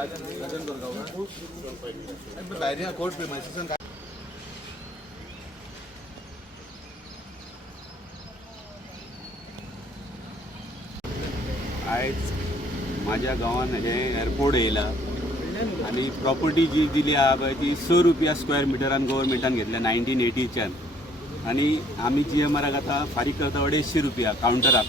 आयज माझ्या गांवांत हे एअरपोर्ट येयला आणि प्रॉपर्टी जी दिली आहा पळय ती 6 रुपया स्क्वेअर मिटरान गव्हर्मेंटान घेतल्या 1980च्यान आणि आमी GMRक आतां फारीक करता 250 रुपया कावंटराक.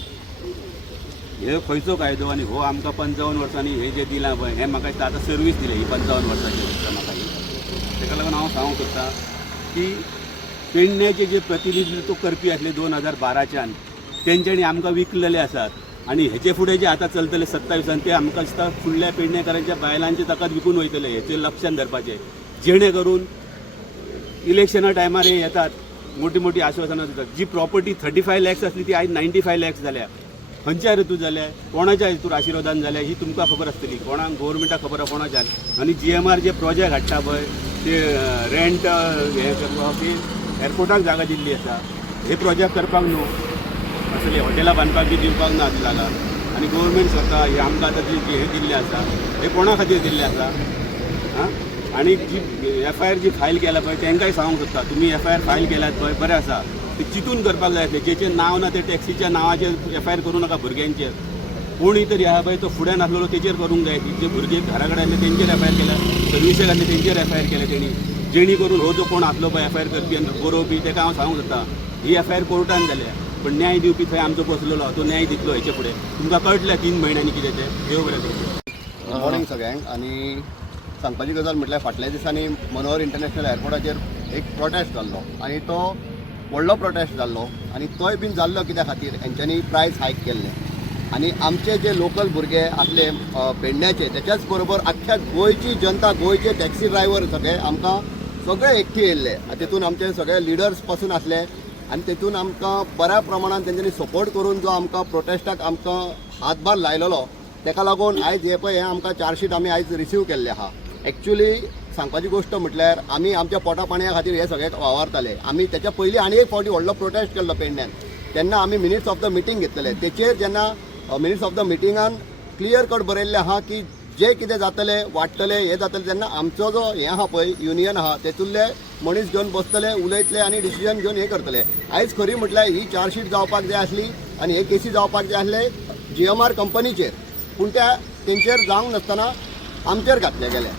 हे खंयचो कायदो आनी हो आमकां 55 वर्सांनी हे जे दिलां पळय हें म्हाका दिसता आतां सर्वीस दिली ही 55 वर्सांची म्हाका ही. ताका लागून हांव सांगूंक सोदतां की पेडण्याचे जे प्रतिनिधित्व करपी आसले 2012च्यान तेंच्यांनी आमकां विकलेले आसात आणि हेचे फुडें जे आतां चलतले 27 ते आमकां दिसता फुडल्या पेडणेकारांच्या बायलांचे ताकद विकून वयतले हेचेर लक्षांत धरपाचें जेणे करून इलेक्शना टायमार हे येतात मोठी मोठी आश्वासनां दितात. जी प्रॉपर्टी 35 लॅक्स आसली ती आयज 95 लॅक्स जाल्या. खंयच्या हेतून जाल्या कोणाच्या हेतून आशिर्वादान जाल्या ही तुमकां खबर आसतली कोणाक गव्हर्मेंटाक खबर आहा कोणाच्यान. आणि GMR जे प्रोजेक्ट हाडटा पळय ते रेंट हे करपाक एअरपोर्टाक जागा दिल्ली आसा हे प्रोजेक्ट करपाक न्हू असले हॉटेलां बांदपाक बी दिवपाक ना जागा. आणि गव्हर्मेंट स्वता हे आमकां आतां जी हे दिल्लें आसा हे कोणा खातीर दिल्लें आसा हां. आणि जी FIR जी फायल केला पळय तांकांय सांगूंक सोदता तुमी FIR फायल केल्यात पळय बरें आसा ते चिंतून करपाक जाय आसलें जेचें नांव ना ते टॅक्सीच्या नांवाचेर FIR करूं नाका भुरग्यांचेर. कोणीय तरी आहा पळय तो फुड्यान आसलेलो तेचेर करूंक जाय जे भुरगे घरा कडेन आसले तेंचेर FIR केल्या सर्विसेक आसले तेंचेर FIR केले तेणी जेणी करून हो जो कोण आसलो पळय FIR करपी आनी बरोवपी ताका हांव सांगूंक सोदता ही FIR कोर्टान जाल्या पण न्याय दिवपी थंय आमचो बसलेलो तो न्याय दितलो हेचे फुडें तुमकां कळटलें 3 म्हयन्यांनी कितें तें देव बरें करूं. मॉर्निंग सगळ्यांक. आणि सांगपाची गजाल म्हटल्यार फाटल्या दिसांनी मनोहर इंटरनॅशनल एअरपोर्टाचेर एक प्रोटेस्ट जाल्लो आणि तो व्हडलो प्रोटेस्ट जाल्लो आणि तोय बीन जाल्लो कित्या खातीर हेंच्यांनी प्रायस हायक केल्ले आणि आमचे जे लोकल भुरगे आसले पेडण्याचे त्याच्याच बरोबर आख्ख्या गोंयची जनता गोंयचे टॅक्सी ड्रायव्हर सगळे एकठी येयल्ले. तेतून आमचे सगळे लिडर्स पासून आसले आणि तेतून आमकां बऱ्या प्रमाणात तेंच्यांनी सपोर्ट करून जो आमकां प्रोटेस्टाक आमकां हातभार लायलेलो ताका लागून आयज हे पळय आमकां चार्जशीट आमी आयज रिसीव केल्ले आहा. एक्चुअली सांगपाची गोष्ट म्हटल्यार आमी आमच्या पोटा पाणया खातीर हे सगळे वावरताले. आमी त्याच्या पयलीं आनी एक फावटी व्हडलो प्रोटेस्ट केल्लो पेडण्यान तेन्ना आमी मिनिट्स ऑफ द मिटींग घेतलेले. तेचेर जेन्ना मिनिट्स ऑफ द मिटिंगान क्लियर कट बरयल्लें आहा की जे कितें जातले वाडटले हे जातले तेन्ना आमचो जो हे आहा पळय युनियन आहा तेतूंतले मनीस घेवन बसतले उलयतले आनी डिसिजन घेवन हे करतले. आयज खरी म्हटल्यार ही चार्जशीट जावपाक जाय आसली आनी हे केसी जावपाक जाय आसले GMR कंपनीचेर पूण त्या तेंचेर जावंक नासतना आमचेर घातले गेले.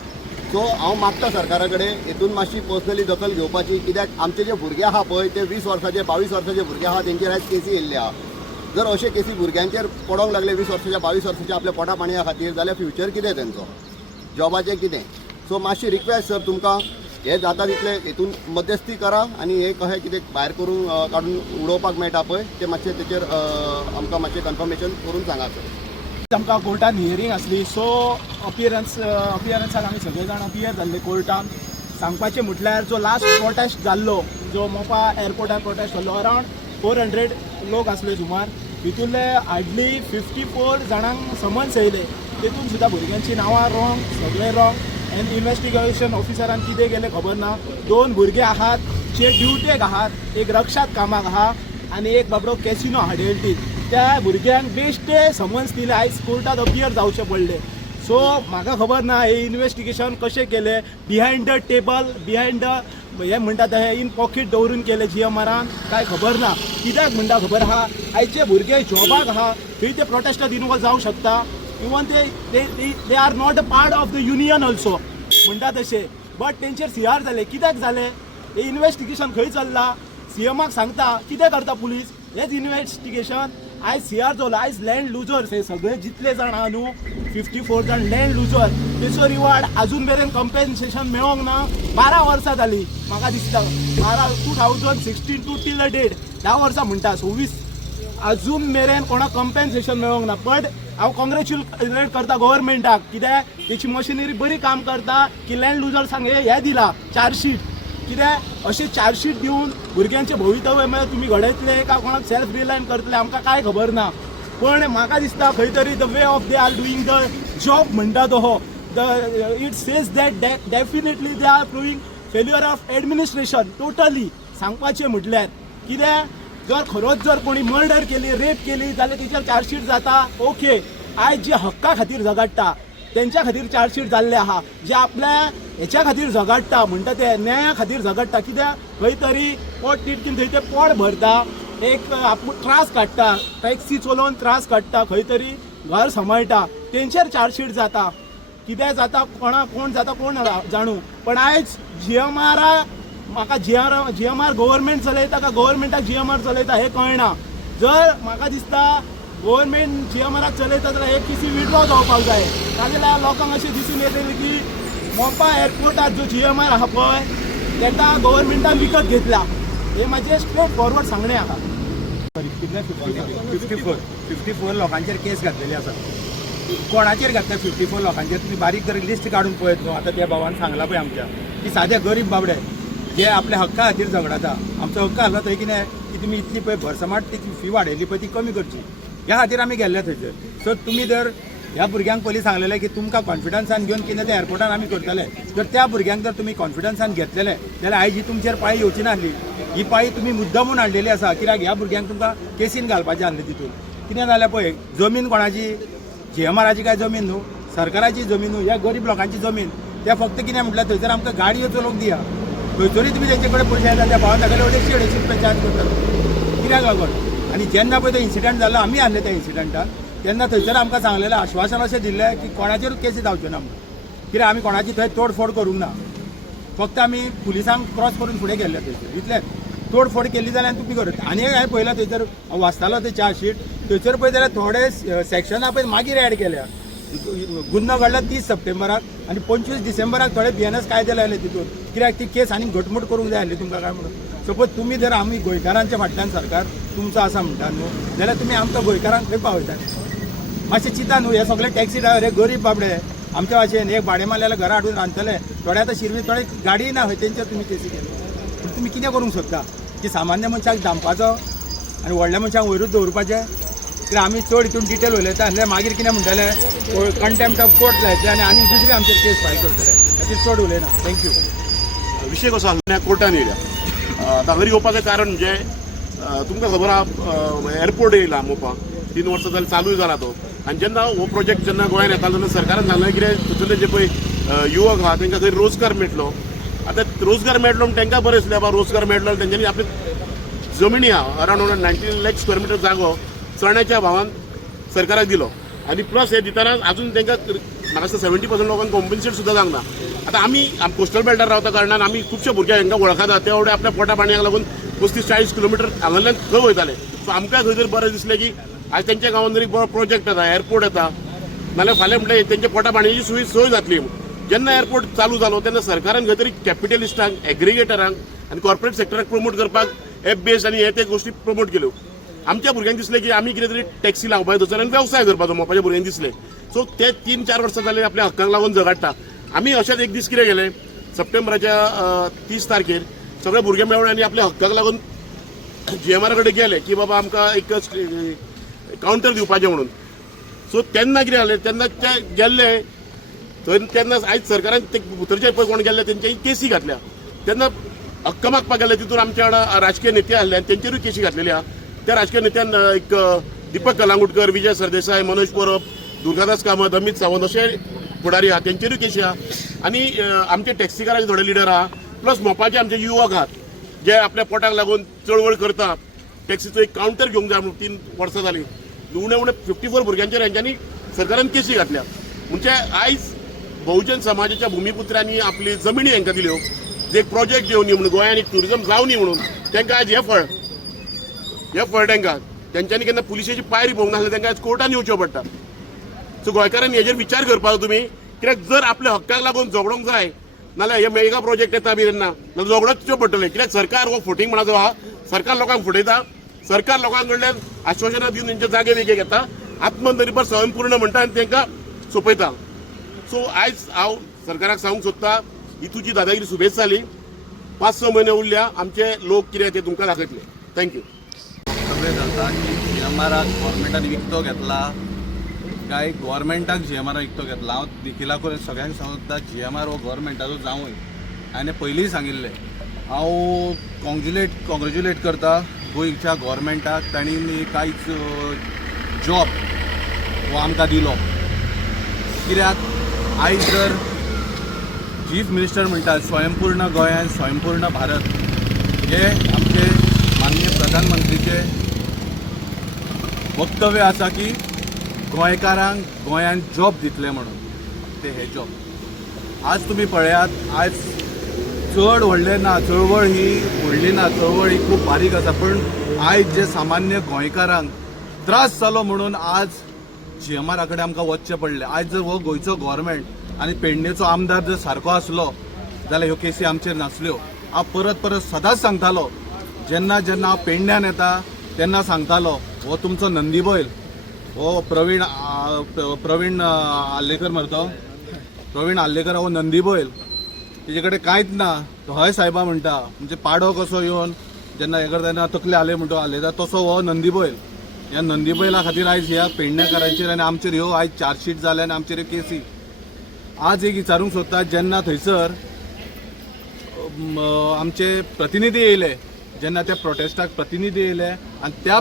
सो हांव मागता सरकारा कडेन हेतून मातशी पर्सनली दखल घेवपाची कित्याक आमचे जे भुरगे आहा पळय ते 20 वर्साचे 22 वर्साचे भुरगे आहा तेंचेर आयज केसी येयल्ले आहा. जर अशे केसी भुरग्यांचेर पडोंक लागले 20 वर्साच्या 22 वर्साच्या आपल्या पोटा पाणया खातीर जाल्यार फ्युचर कितें तेंचो जॉबाचें कितें. सो मातशी रिक्वेस्ट सर तुमकां हे जाता तितले हेतून मध्यस्थी करा आणि हे कशें कितें भायर करून काडून उडोवपाक मेळटा पळय ते मातशें तेचेर आमकां मातशें कन्फर्मेशन करून सांगा सर. आमकां कोर्टान हियरींग आसली सो अपियरन्साक आमी सगळे जाण अपियर जाल्ले कोर्टान. सांगपाचें म्हटल्यार जो लास्ट प्रोटेस्ट जाल्लो जो मोपा एअरपोर्टार प्रोटेस्ट जाल्लो अरावंड 400 लोक आसले सुमार तितूंतले हार्डली 54 जाणांक समन्स येयले. तेतून सुद्दां भुरग्यांची नांवां रॉंग सगळे रॉंग एंड इन्व्हेस्टिगेशन ऑफिसरान कितें केलें खबर ना. 2 भुरगे आहात जे ड्युटेक आहात एक रक्षात कामाक आहा आनी एक बाबडो कॅसिनो हाडेलटी त्या भुरग्यांक बेश्टे समन्स दिले आयज कोर्टात अपियर जावचे पडले. सो म्हाका खबर ना हे इन्व्हेस्टिगेशन कशें केलें behind the table behind the हे म्हणटा ते इन पॉकेट दवरून केले GMRन काय खबर ना. कित्याक म्हणटा खबर आहा आयचे भुरगे जॉबाक आहा थंय ते प्रोटेस्टात इनवॉल्व जावंक शकता. इवन ते are not a part of the union also म्हणटा तशें. बट तेंचेर CR जाले कित्याक जालें हे इन्व्हेस्टिगेशन खंय चल्लां CMक सांगता कितें करता पुलीस हेच इन्व्हेस्टिगेशन. आयज CR जालो आयज लँड लुजर्स हे सगळे जितले जाण आहा न्हू 54 जाण लँड लुजर तेचो रिवार्ड अजून मेरेन कम्पेन्सेशन मेळोंक ना. 12 वर्सां जाली म्हाका दिसता 2016 टू टील द डेट 10 वर्सां म्हणटा 26 अजून मेरेन कोणाक कम्पेन्सेशन मेळोंक ना. बट हांव कॉंग्रेच्युलेट करता गव्हर्मेंटाक कित्याक तेची मशिनरी बरी काम करता की लँड लुजर्सांक हे दिला चार्जशीट कित्याक अशें चार्जशीट दिवन भुरग्यांचें भवितव्य म्हळ्यार तुमी घडयतले काय कोणाक सेल्फ रिलायन करतले आमकां कांय खबर ना. पण म्हाका दिसता खंय तरी the way of they are doing the job म्हणटा तो हो it says that definitely they are proving failure of administration totally. सांगपाचें म्हटल्यार कित्याक जर खरोच जर कोणी मर्डर केली रेप केली जाल्यार तेचेर चार्जशीट जाता ओके. आयज जे हक्का खातीर झगडटा त्यांच्या खातीर चार्जशीट जाल्ले आहा जे आपल्या हेच्या खातीर झगडटा म्हणटा ते न्याया खातीर झगडटा कित्याक खंय तरी पोट तिडकीन थंय ते पोट भरता एक आपूण त्रास काडटा टॅक्सी चलोवन त्रास काडटा खंय तरी घर सांबाळटा तेंचेर चार्जशीट जाता कितें जाता कोण जाता कोण जाणू पण आयज GMR म्हाका GMR गव्हर्मेंट चलयता काय गव्हर्मेंटाक GMR चलयता हें कळना जर म्हाका दिसता गव्हर्मेंट GMRाक चलयता जाल्यार एक किसी विड्रॉ जावपाक जाय नाजाल्यार लोकांक अशें दिसून येतलें की मोपा एअरपोर्टार जो GMR आहा पळय तेका गव्हर्मेंटान विकत घेतला हे म्हाजें स्ट्रेट फॉरवर्ड सांगणें आहा 54 लोकांचेर केस घातलेली आसा कोणाचेर घातल्या 54 लोकांचेर तुम्ही बारीक करून लिस्ट काढून पळयत न्हू आता त्या भावान सांगला पळय आमच्या की सादे गरीब बाबडे जे आपल्या हक्का खातीर झगडता आमचो हक्क आसलो थंय कितें की तुमी इतली पळय भरसमाट ती फी वाडयली पळय ती कमी करची ह्या खातीर आमी गेल्ले थंयसर सो तुमी जर ह्या भुरग्यांक पयलीं सांगलेलें की तुमकां कॉन्फिडन्सान घेवन कितें त्या एअरपोर्टार आमी करतले जर त्या भुरग्यांक जर तुमी कॉन्फिडन्सान घेतलेले जाल्यार आयज ही तुमचेर पाळी येवची नासली ही पाळी तुमी मुद्दामून हाडलेली आसा कित्याक ह्या भुरग्यांक तुमकां केसीन घालपाचें आसलें तितून कितें जाल्यार पळय जमीन कोणाची GMRाची काय जमीन न्हू सरकाराची जमीन न्हू ह्या गरीब लोकांची जमीन त्या फक्त कितें म्हटल्यार थंयसर आमकां गाडयो चलोवंक दिया थंयसरी तुमी तेंचे कडेन पयशे येता त्या भावान तागेले 150 रुपया चार्ज करतात कित्याक लागून आनी जेन्ना पळय तो इन्सिडंट जालो आमी आहले त्या इन्सिडंटान तेन्ना थंयसर आमकां सांगलेलें आश्वासन अशें दिल्लें की कोणाचेरूच केसी जावच्यो ना म्हणून कित्याक आमी कोणाची थंय तोडफोड करूंक ना फक्त आमी पुलिसांक क्रॉस करून फुडें गेल्ले थंयसर इतलेंच तोडफोड केली जाल्यार तुमी करत आनी हांवें पळयलां थंयसर वाचतालो ते चार्जशीट थंयसर पळय जाल्यार थोडे सेक्शनां पळय मागीर एड केल्या गुन्हो घडला 30 सप्टेंबराक आनी 25 डिसेंबराक थोडे BNS कायदे लायले तितून कित्याक ती केस आनी घटमूट करूंक जाय आसली तुमकां काय म्हणून सपोज तुमी जर आमी गोंयकारांच्या फाटल्यान सरकार तुमचो आसा म्हणटा न्हू जाल्यार तुमी आमकां गोंयकारांक खंय पावयता मातशें चिंता न्हू हे सगळे टॅक्सी ड्रायव्हर हे गरीब बाबडे आमच्या भाशेन एक भाडे मारलेले घरा हाडून रांदतले थोडे आतां शिरवी थोडे गाडी ना खंय तेंचेर तुमी केसी केले पूण तुमी कितें करूंक शकता की सामान्य मनशाक दामपाचो आनी व्हडल्या मनशाक वयरूच दवरपाचें कित्याक आमी चड हितून डिटेल उलयता आसले मागीर कितें म्हणटले कंटेम्प्ट ऑफ कोर्ट लायतले आनी दुसरी आमचेर केस फायल करतले खातीर चड उलयना थँक्यू विषय कसो आसलो कोर्टान येयल्या हांगा येवपाचें कारण म्हणजे तुमकां खबर आहा एअरपोर्ट येयला मोपा 3 वर्सां जाली चालूय जाला तो आनी जेन्ना हो प्रोजेक्ट जेन्ना गोंयांत येता तेन्ना सरकारान सांगलें कितें थंयसरले जे पळय युवक आहा तांकां थंय रोजगार मेळटलो आतां रोजगार मेळटलो म्हण तांकां बरें दिसलें बाबा रोजगार मेळटलो आनी तेंच्यांनी आपली जमिनी आहा अरावंड 19 लाख स्क्वेअर मिटर जागो चण्याच्या भावान सरकाराक दिलो आनी प्लस हे दिताना अजून तांकां म्हाका दिसता 70% लोकांक कॉम्पन्सेट सुद्दां जावंक ना आतां आमी कोस्टल बेल्टार रावता कारणान आमी खुबशे भुरगे हांकां वळखता ते एवढे आपल्या पोटा पाणयाक लागून 35-40 किलोमिटर हांगांतल्यान खंय वयताले सो आमकां खंय तरी बरें दिसलें की आज तेंच्या गांवांत जरी बरो प्रोजेक्ट येता एअरपोर्ट येता नाल्यार फाल्यां म्हणल्यार तेंच्या पोटा पाणयाची सोय जातली जेन्ना एअरपोर्ट चालू जालो तेन्ना सरकारान खंय तरी कॅपिटलिस्टांक एग्रिगेटरांक आनी कॉर्पोरेट सेक्टराक प्रमोट करपाक एप-बेस आनी हे ते गोश्टी प्रमोट केल्यो आमच्या भुरग्यांक दिसलें की आमी कितें तरी टॅक्सी लावपाक थंयसर आनी वेवसाय करपाचो मोपाच्या भुरग्यांक दिसलें सो ते 3-4 वर्सां जाले आपल्या हक्कांक लागून झगडटा आमी अशेंच एक दीस कितें केलें सप्टेंबराच्या 30 तारखेर सगळे भुरगे मेळून आनी आपल्या हक्काक लागून GMR कडेन गेले की बाबा आमकां एक कावंटर दिवपाचें म्हणून सो तेन्ना कितें जालें तेन्ना ते गेल्ले थंय तेन्ना आयज सरकारान ते उतरचे पळय कोण गेल्ले तेंच्यानी केसी घातल्या तेन्ना हक्क मागपाक गेले तितून आमच्या वांगडा राजकीय नेते आसले आनी तेंचेरूय केसी घातलेली आहा त्या राजकीय नेत्यान एक दीपक कलांगुटकर विजय सरदेसाय मनोज परब दुर्गादास कामत अमित सावंत अशे फुडारी आहा तेंचेरूय केसी आहा आनी आमचे टॅक्सीकाराचे थोडे लिडर आहा प्लस मोपाचे आमचे युवक आहात जे आपल्या पोटाक लागून चळवळ करता टॅक्सीचो एक कावंटर घेवंक जाय म्हणून 3 वर्सां जालीं उणे 54 भुरग्यांचेर हेंच्यांनी सरकारान केसी घातल्या म्हणजे आयज बहुजन समाजाच्या भुमिपुत्रांनी आपली जमिनी हांकां दिल्यो एक प्रोजेक्ट घेवन न्ही म्हणून गोंयांत एक टुरिजम जावं न्ही म्हणून तांकां आयज हे फळ तांकां तेंच्यांनी केन्ना पुलिशेची पायरी पळोवंक नासले तांकां आयज कोर्टान येवचें पडटा सो गोंयकारांनी हेजेर विचार करपाचो तुमी कित्याक जर आपल्या हक्काक लागून झगडोंक जाय नाल्यार हे मेगा प्रोजेक्ट येता बी तेन्ना नाल्यार झगडोच पडटलें कित्याक सरकार हो फुटींग म्हणा आहा सरकार लोकांक फुटयता सरकार लोकां कडल्यान आश्वासनां दिवन तेंचे जागे वेगळे घेता आत्मनिर्भर स्वयंपूर्ण म्हणटा आनी तांकां सोंपयता सो आयज हांव सरकाराक सांगूंक सोदता ही तुजी दादागिरी सुबेज जाली 5-6 म्हयने उरल्या आमचे लोक कितें ते तुमकां दाखयतले थँक्यू सगळें जाता की GMRाक गव्हर्मेंटान विकतो घेतला काय गव्हर्मेंटाक GMR विकतो घेतला हांव निखिलाक सगळ्यांक सांगता GMR हो गव्हर्मेंटाचो जावूंय हांवें पयलीं सांगिल्लें हांव कॉंग्रेच्युलेट करता गोंयच्या गव्हर्मेंटाक तांणी कांयच जॉब हो आमकां दिलो कित्याक आयज जर चीफ मिनिस्टर म्हणटा स्वयंपूर्ण गोंयान स्वयंपूर्ण भारत, हे आमचे माननीय प्रधानमंत्रीचे वक्तव्य आसा की गोंयकारांक गोंयान जॉब दितले म्हणून, ते हे जॉब आज तुम्ही पळयात, आज चड व्हडले ना, चळवळ ही व्हडली ना, चळवळ ही खूप बारीक आसा, पण आयज जे सामान्य गोंयकारांक त्रास जालो म्हणून आज GMR कडेन आमकां वचचें पडलें. आयज जर हो गोंयचो गव्हर्मेंट आनी पेडणेचो आमदार जर सारको आसलो जाल्यार ह्यो केसी आमचेर नासल्यो. हांव परत परत सदांच सांगतालो, जेन्ना जेन्ना हांव पेडण्यान येता तेन्ना सांगतालो, हो तुमचो नंदी बैल, हो प्रवीण आल्लेकर मरतो, प्रवीण आल्लेकर हो नंदी बैल, तेजे कडेन कांयच ना, तो हय सायबा म्हणटा, म्हणजे पाडो कसो येवन जेन्ना हे करता तेन्ना तकले आले म्हणटो आलेता, तसो हो नंदी बैल. ह्या नंदी बैला खातीर आयज ह्या पेडणेकारांचेर आनी आमचेर ह्यो आयज चार्जशीट जाल्या आनी आमचेर केसी. आज एक विचारूंक सोदता, जेन्ना थंयसर आमचे प्रतिनिधी येयले, जेन्ना त्या प्रोटेस्टाक प्रतिनिधी येयले आनी त्या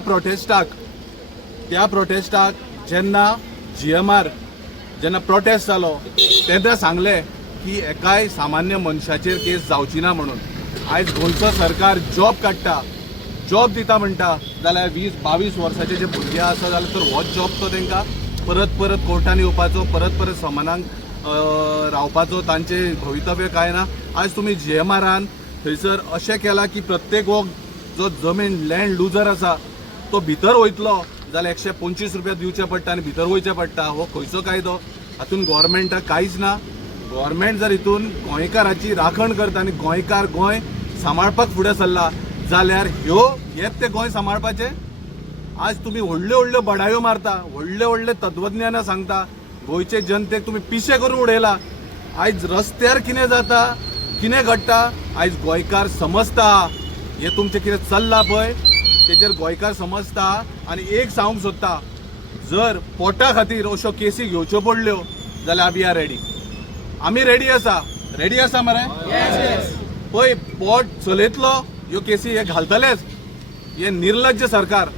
प्रोटेस्टाक जेन्ना GMR जेन्ना प्रोटेस्ट जालो तेन्ना सांगले की एकाय सामान्य मनशाचेर केस जावची ना म्हणून. आयज गोंयचो सरकार जॉब काडटा, जॉब दिता म्हणटा, जाल्यार 20-22 वर्साचे जे भुरगे आसा जाल्यार तर हो जॉब तो तांकां परत परत कोर्टान येवपाचो, परत परत समानांक रावपाचो, तांचे भवितव्य काय ना. आज तुम्ही GMRान थंयसर अशें केलां की प्रत्येक हो जो जमीन लँड लुजर आसा तो भितर वयतलो जाल्यार 125 रुपया दिवचे पडटा आनी भितर वयचें पडटा. हो खंयचो कायदो? हातून गव्हर्मेंटाक कांयच ना. गव्हर्मेंट जर हितून गोंयकाराची राखण करता आनी गोंयकार गोंय सांबाळपाक फुडें सरला जाल्यार हेच ते गोंय सांबाळपाचे. आज तुम्ही व्हडल्यो व्हडल्यो बडायो मारता, व्हडले व्हडले तत्वज्ञाना सांगता, गोंयचे जनतेक तुम्ही पिशे करून उडयला. आयज रस्त्यार कितें जाता, कितें घडटा, आयज गोंयकार समजता. हे तुमचें कितें चल्लां पळय तेजेर गोंयकार समजता. आनी एक सांगूंक सोदता, जर पोटा खातीर अश्यो केसी घेवच्यो पडल्यो जाल्यार वी आर रेडी. आमी रेडी आसा मरे. पळय पोट चलयतलो, ह्यो केसी हे घालतलेच. हे निर्लज्ज सरकार,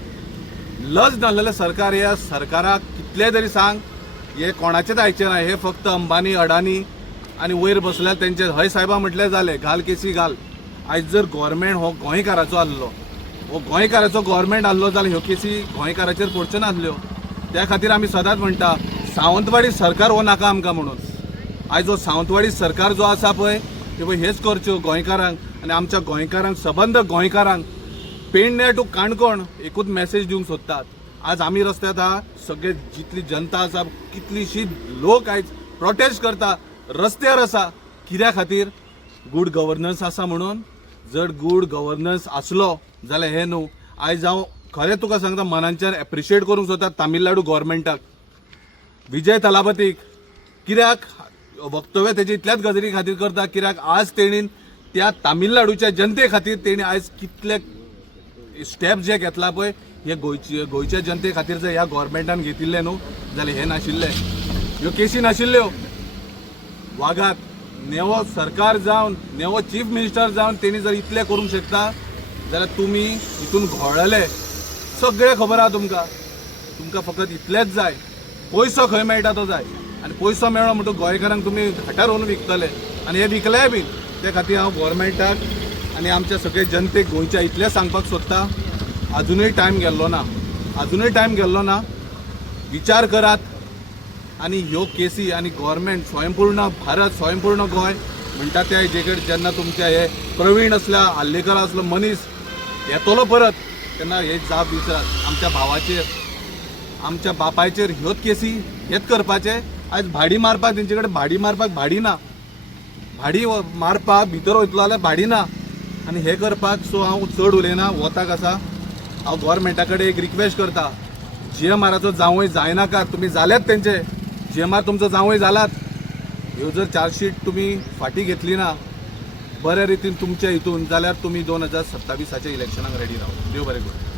लज नासलेलें सरकार. ह्या सरकाराक कितले तरी सांग, हे कोणाचेच आयचे ना, हे फक्त अंबानी अडानी आनी वयर बसल्यार तेंचे हय सायबा म्हटलें जालें, घाल केसी घाल. आयज जर गव्हर्मेंट हो गोंयकाराचो आसलो, हो गोंयकाराचो गव्हर्मेंट आसलो जाल्यार ह्यो केसी गोंयकाराचेर पडच्यो नासल्यो. त्या खातीर आमी सदांच म्हणटा, सावंतवाडी सरकार हो नाका आमकां म्हणून. आयज हो सावंतवाडी सरकार जो आसा पळय ते पळय हेच करच्यो गोंयकारांक आनी आमच्या गोंयकारांक, सबंद गोंयकारांक पेडणे टू काणकोण एकूच मॅसेज दिवंक सोदतात. आज आमी रस्त्यार आहा, सगळे जितली जनता आसा, कितलीशी लोक आयज प्रोटेस्ट करता, रस्त्यार आसा. कित्या खातीर? गूड गव्हर्नन्स आसा म्हणून. जर गूड गव्हर्नन्स आसलो जाल्यार हे न्हू. आयज हांव खरें तुका सांगता, मनांच्यान एप्रिशिएट करूंक सोदता तामिळनाडू गव्हर्मेंटाक, विजय थलापतीक. कित्याक वक्तव्य तेजे इतल्याच गजाली खातीर करता, कित्याक आज तेणीन त्या तामिळनाडूच्या जनते खातीर तेणी आयज कितले स्टेप जे घेतला पळय, हे गोंयच्या जनते खातीर जर ह्या गव्हर्मेंटान घेतिल्ले न्हू जाल्यार हे नाशिल्ले, ह्यो केसी नाशिल्ल्यो. वागात नेवो सरकार जावन, नेवो चीफ मिनिस्टर जावन तेणी जर इतले करूंक शकता जाल्यार तुमी हितून घोळले. सगळे खबर आहा तुमकां. तुमकां फकत इतलेच जाय, पयसो खंय मेळटा तो जाय. आनी पयसो मेळ्ळो म्हणटून गोंयकारांक तुमी घाटार व्हरून विकतले, आनी हे विकले बीन. ते खातीर हांव गव्हर्मेंटाक आनी आमच्या सगळे जनतेक गोंयच्या इतलें सांगपाक सोदता, अजुनूय टायम गेल्लो ना. विचार करात आनी ह्यो केसी आनी गव्हर्मेंट स्वयंपूर्ण भारत, स्वयंपूर्ण गोंय म्हणटा त्या हेजेकडे जेन्ना तुमच्या हे प्रवीण असल्या आल्लेकर असलो मनीस येतलो परत, तेन्ना हे जाप विचारात. आमच्या भावाचेर, आमच्या बापायचेर ह्योच केसी हेच करपाचे. आयज भाडी मारपाक तेंचे कडेन भाडी मारपाक भाडी ना, भाडी मारपाक भितर वयतलो जाल्यार भाडी ना आनी हे करपाक. सो हांव चड उलयना, वताक आसा. हांव गव्हर्मेंटा कडेन एक रिक्वेस्ट करता, GMRाचो जावंय जायनाका, तुमी जाल्यात तेंचे. GMR तुमचो जावंय जालात. ह्यो जर चार्जशीट तुमी फाटीं घेतली ना बऱ्या रितीन तुमच्या हितून जाल्यार तुमी 2027च्या इलेक्शनाक रेडी राव. देव बरें करूं.